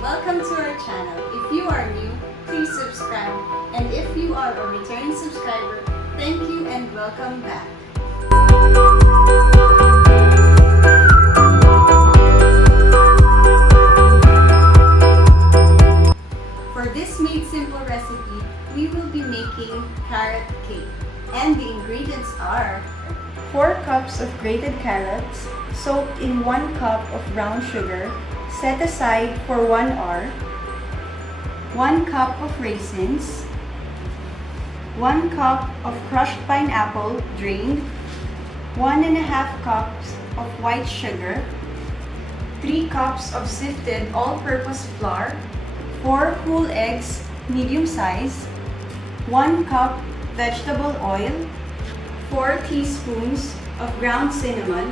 welcome to our channel. If you are new, please subscribe. And if you are a returning subscriber, thank you and welcome back. For this made simple recipe, we will be making carrot cake. And the ingredients are 4 cups of grated carrots soaked in 1 cup of brown sugar, set aside for 1 hour, 1 cup of raisins, 1 cup of crushed pineapple drained, 1½ cups of white sugar, 3 cups of sifted all-purpose flour, 4 whole eggs medium size, 1 cup vegetable oil, 4 teaspoons of ground cinnamon,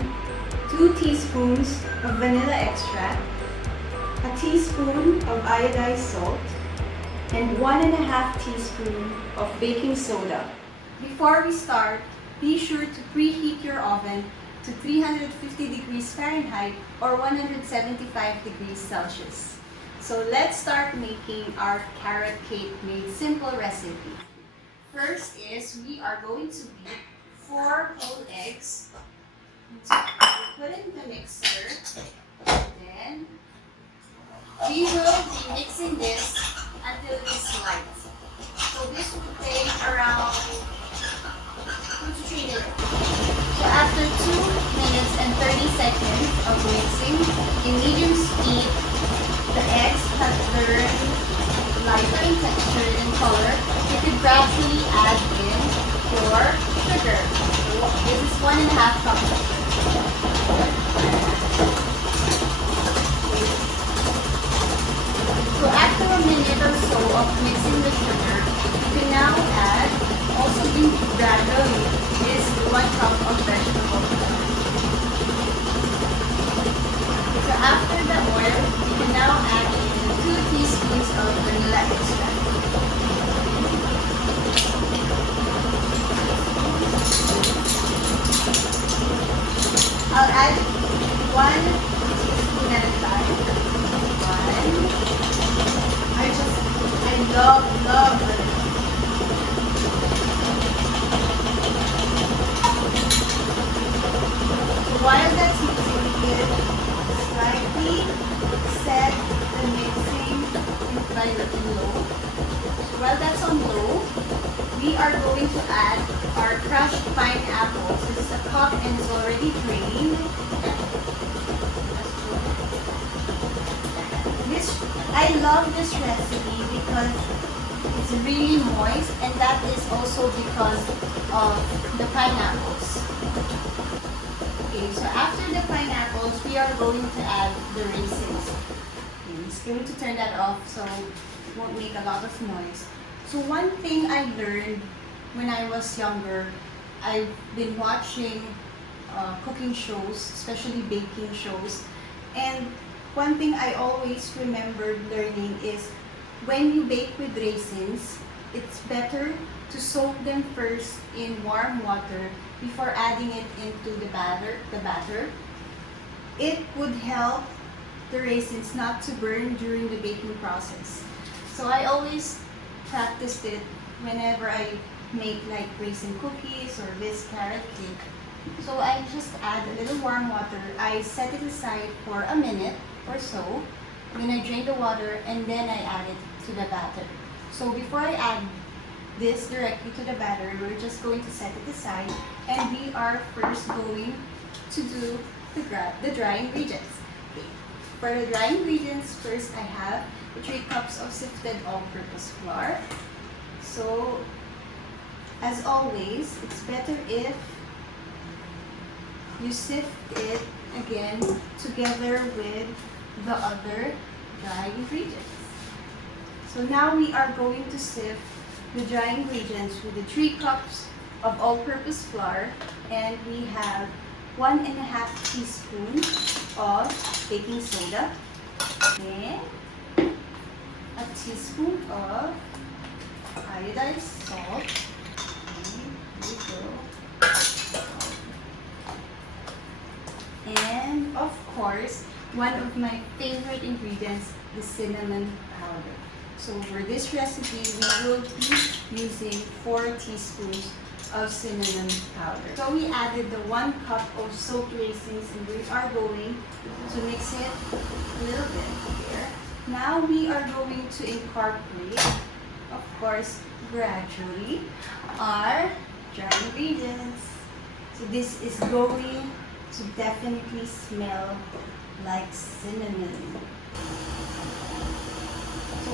2 teaspoons of vanilla extract, a teaspoon of iodized salt, and 1½ teaspoon of baking soda. Before we start, be sure to preheat your oven to 350 degrees Fahrenheit or 175 degrees Celsius. So let's start making our carrot cake made simple recipe. First is we are going to beat 4 whole eggs. Put in the mixer. Then we will be mixing this until it is light. So this will take around 2 to 3 minutes. So after 2 minutes and 30 seconds of mixing in medium speed, the eggs have turned lighter in texture and color. You could gradually add in your sugar. So this is 1½ cup of sugar. So after a minute or so of mixing the sugar, you can now add, also being gradually, is 1 cup of vegetable oil. So after the oil, you can now add in 2 teaspoons of vanilla extract. I'll add 1 teaspoon at a time. I love vanilla. So while that's mixing, you can slightly set the mixing by low. So while that's on low, we are going to add our crushed pineapples. This is a cup and it's already drained. I love this recipe because it's really moist, and that is also because of the pineapples. Okay, so after the pineapples, we are going to add the raisins. Okay, I'm just going to turn that off so it won't make a lot of noise. So one thing I learned when I was younger, I've been watching cooking shows, especially baking shows, and one thing I always remembered learning is when you bake with raisins, it's better to soak them first in warm water before adding it into the batter. It would help the raisins not to burn during the baking process. So I always practiced it whenever I make like raisin cookies or this carrot cake. So I just add a little warm water. I set it aside for a minute or so. Then I drain the water and then I add it to the batter. So before I add this directly to the batter, we're just going to set it aside, and we are first going to do the dry ingredients. Okay. For the dry ingredients, first I have 3 cups of sifted all-purpose flour. So as always, it's better if you sift it again together with the other dry ingredients. So now we are going to sift the dry ingredients with the 3 cups of all-purpose flour, and we have 1½ teaspoon of baking soda and a teaspoon of iodized salt. And of course, one of my favorite ingredients, the cinnamon powder. So for this recipe, we will be using 4 teaspoons of cinnamon powder. So we added the 1 cup of soaked raisins and we are going to mix it a little bit here. Now we are going to incorporate, of course, gradually, our dry ingredients. So this is going to definitely smell like cinnamon. So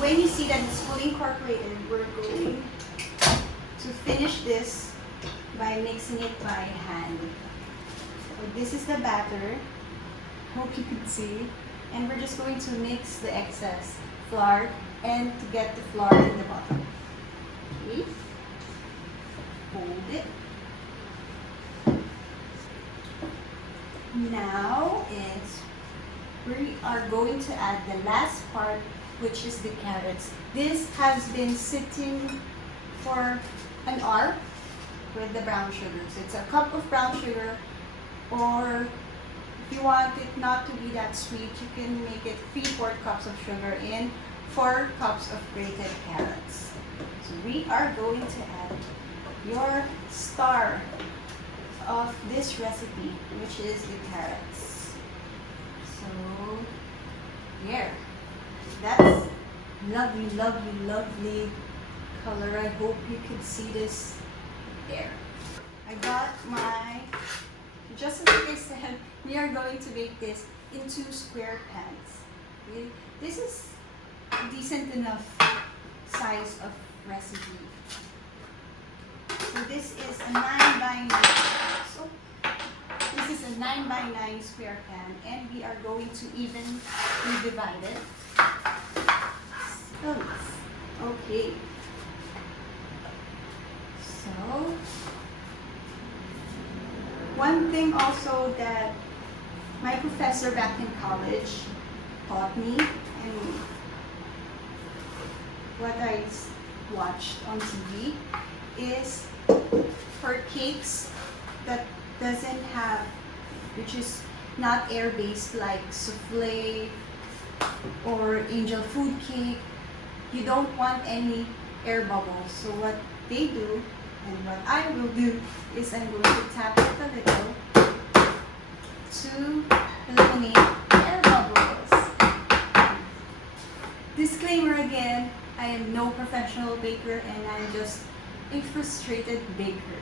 when you see that it's fully incorporated, we're going to finish this by mixing it by hand. So this is the batter, hope you can see, and we're just going to mix the excess flour and to get the flour in the bottom. Okay. Hold it. Now we are going to add the last part, which is the carrots. This has been sitting for an hour with the brown sugar. So it's a cup of brown sugar, or if you want it not to be that sweet, you can make it 3/4 cups of sugar in 4 cups of grated carrots. So we are going to add your star of this recipe, which is the carrots. So here, that's lovely, lovely, lovely color. I hope you can see this there. I got my, just as I said, we are going to bake this in 2 square pans. Okay? This is a decent enough size of recipe. So this is a 9x9. So this is a 9x9 square pan, and we are going to evenly divide it. So, okay. So one thing also that my professor back in college taught me, and what I watched on TV, is for cakes that doesn't have, which is not air-based like souffle or angel food cake, you don't want any air bubbles. So what they do, and what I will do, is I'm going to tap it a little to eliminate air bubbles. Disclaimer again, I am no professional baker and I'm just a frustrated baker,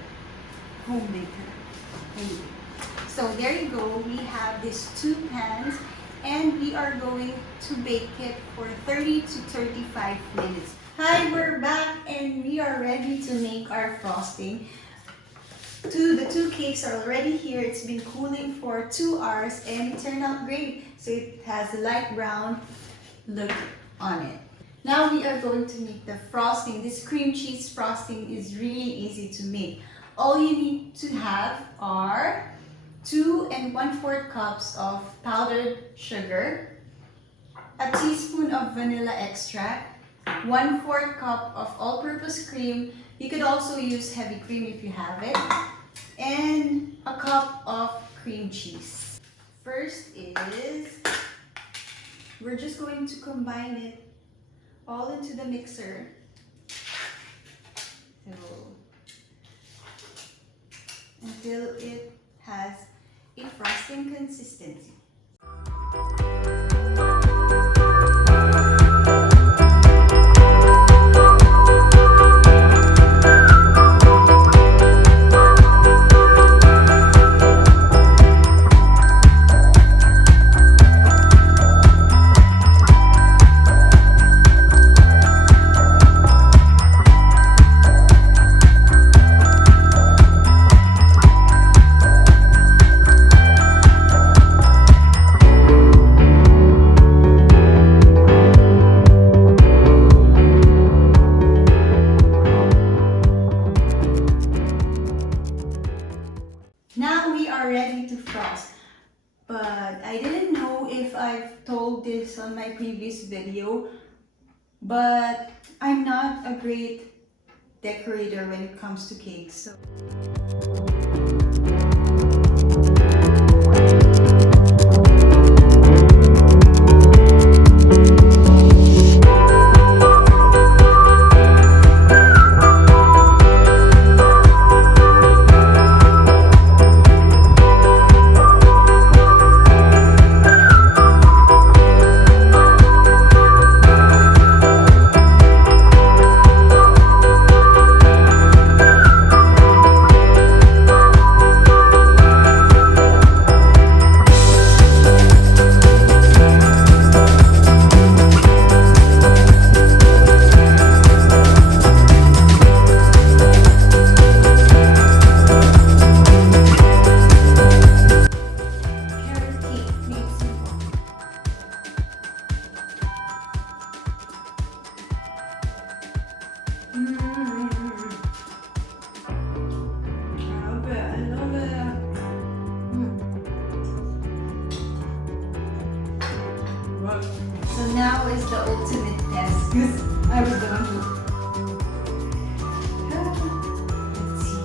home baker. Anyway, so there you go, we have these 2 pans and we are going to bake it for 30 to 35 minutes. Hi, we're back and we are ready to make our frosting. The 2 cakes are already here. It's been cooling for 2 hours and it turned out great. So it has a light brown look on it. Now we are going to make the frosting. This cream cheese frosting is really easy to make. All you need to have are 2 1/4 cups of powdered sugar, a teaspoon of vanilla extract, 1/4 cup of all-purpose cream. You could also use heavy cream if you have it, and a cup of cream cheese. First is, we're just going to combine it all into the mixer. So, until it has a frosting consistency. Now we are ready to frost, but I didn't know if I've told this on my previous video, but I'm not a great decorator when it comes to cakes. So now is the ultimate test because I was the one who. Let's see.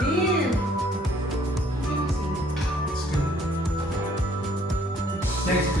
Babe! It's good. Next